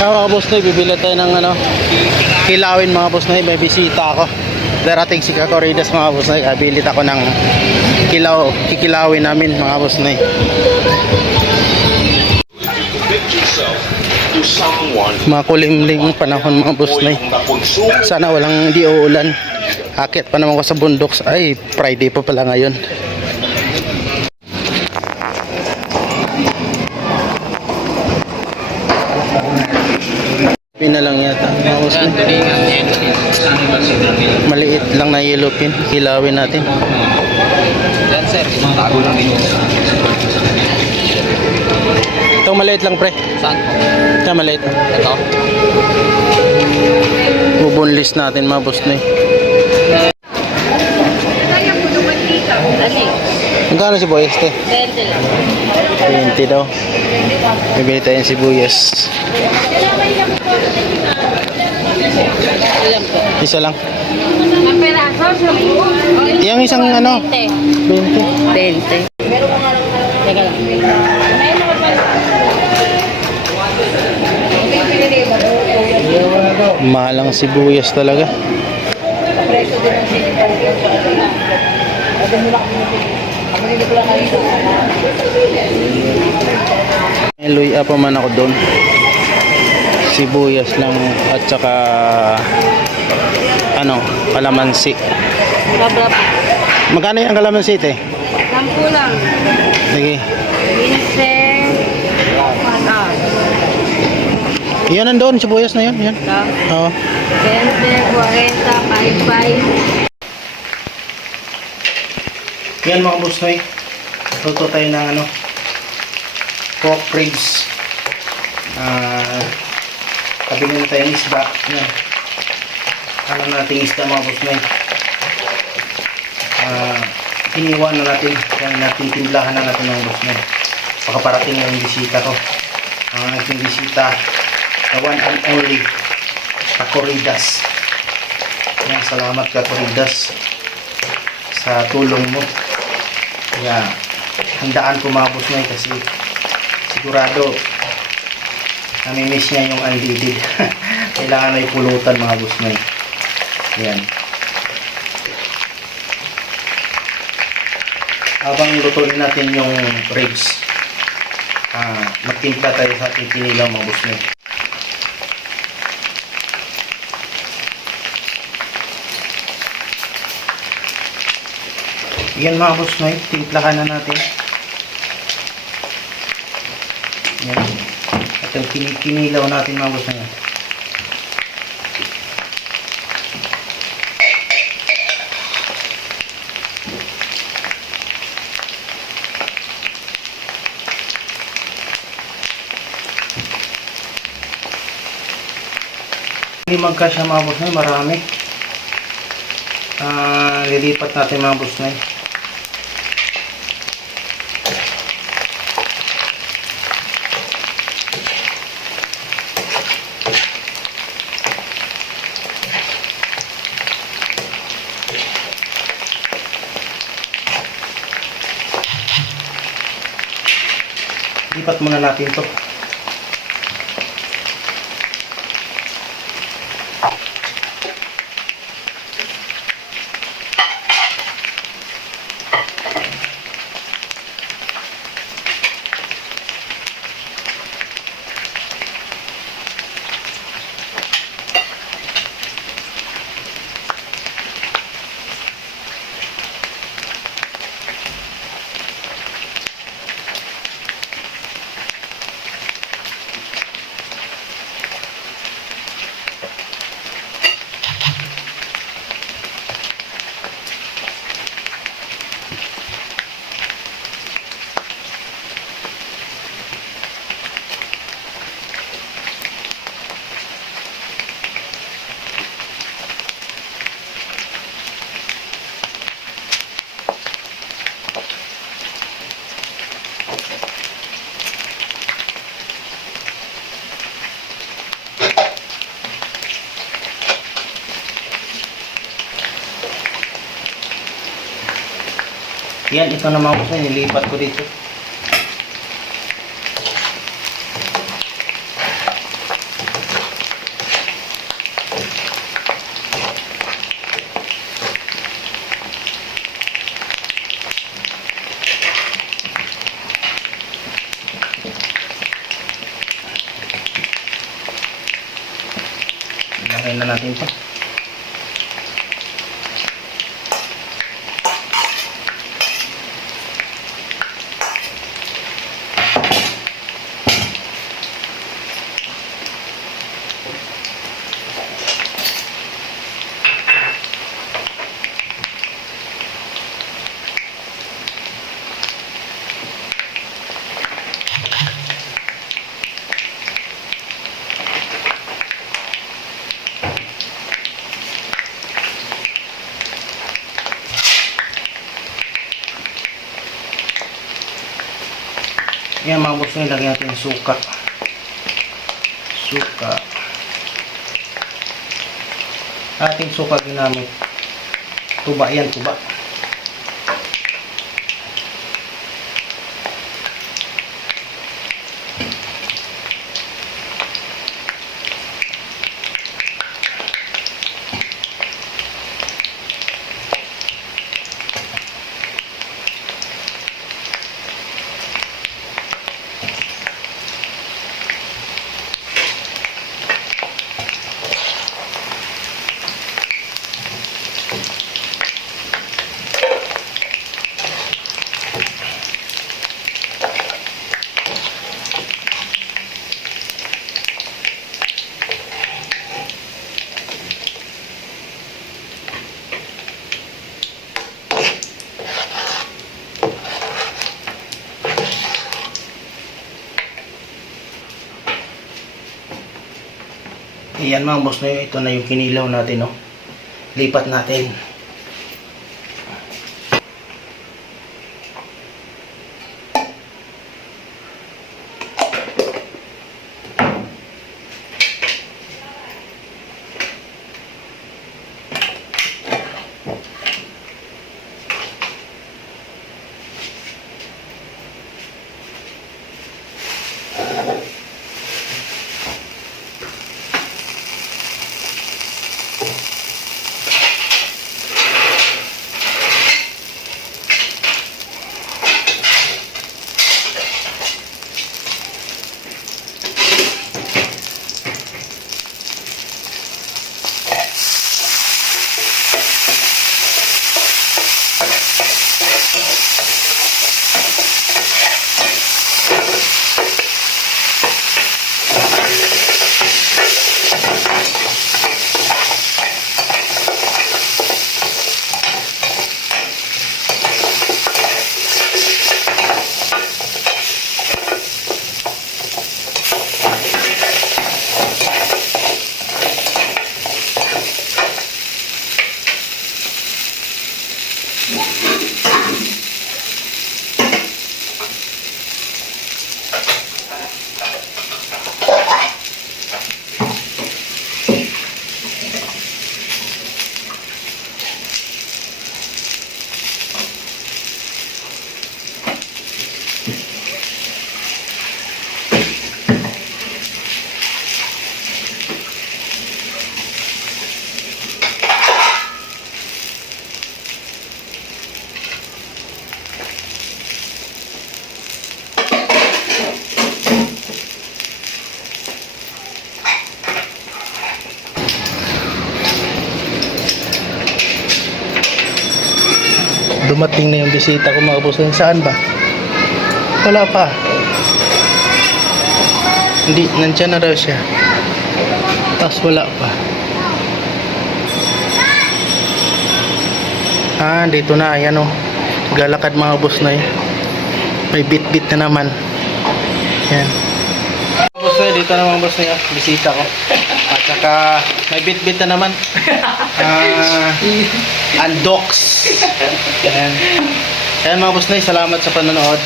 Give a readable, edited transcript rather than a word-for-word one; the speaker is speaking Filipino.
Mga boss Noy, bibili tayo ng ano, kilawin mga boss Noy. May bisita ako. Darating si Kakoridas mga boss Noy. Bilit ako ng kikilawin namin mga boss Noy. Makulimlim panahon mga boss Noy. Sana walang di uulan. Akit pa naman ko sa bundok. Ay, Friday pa pala ngayon. Pin na lang yata. Maliit lang na yellow pin. Kilawin natin. Yan sir, tago lang din. Itong maliit lang pre. Saan? Ito maliit. Ito? Bubunlis natin mga boss na eh. Magkano si Boyes te? 20 lang. 20 daw. Bibili tayo yung sibuyas. Isa lang. Ang peraso, Yung isang ano? 20. 20. Teka lang. Mahal ang sibuyas talaga. Luya pa man ako doon. Sibuyas lang at saka ano, kalamansi. Babrap. Magkano yung kalamansi te? 10 lang. Sige. 15. Yan nandun, sibuyas na yun. Yan. Oo. 20, 40, 55. Yan mga boss noy. Luto tayo ng ano, pork ribs. Kabili na tayo ng isda. Yan. Alam natin isda mga boss noy. Hiniwan na natin. Yan, natitimplahan na natin mga boss noy. Pakaparating yung bisita ko. Ang aking bisita, the one and only Kakoridas. Yan, salamat Kakoridas sa tulong mo. Kaya handaan ko mga boss noy kasi sigurado namimiss niya yung unleaded. Kailangan ay pulutan mga boss noy. Ayan. Habang lutuin natin yung ribs, magtimpla tayo sa ating pinilaw mga boss noy. Yan mga boss noy, timplahan na natin. Yan. At yung kinilaw natin mga boss noy. Hindi magkasya mga boss noy, marami. Lilipat natin mga boss noy. Lipat muna natin to. Yan, ito naman po, nilipat ko dito. Lagay na natin ito. Yan mga boss, lagyan natin yung suka. Suka. Ating suka ginamit. Tuba yan, tuba. Ayan mga boss na yun, ito na yung kinilaw natin, no? Lipat natin. Dumating na yung bisita ko mga boss. Saan ba? Wala pa. Hindi, nandyan na daw siya. Tapos wala pa. Ah, dito na. Ayan o. Galakad mga boss na yun. May bit-bit na naman. Ayan. Boss na dito na mga boss na yun. Bisita ko. At saka may bit-bit na naman. Undox. Ayan. Ayan mga boss na yun. Salamat sa panonood.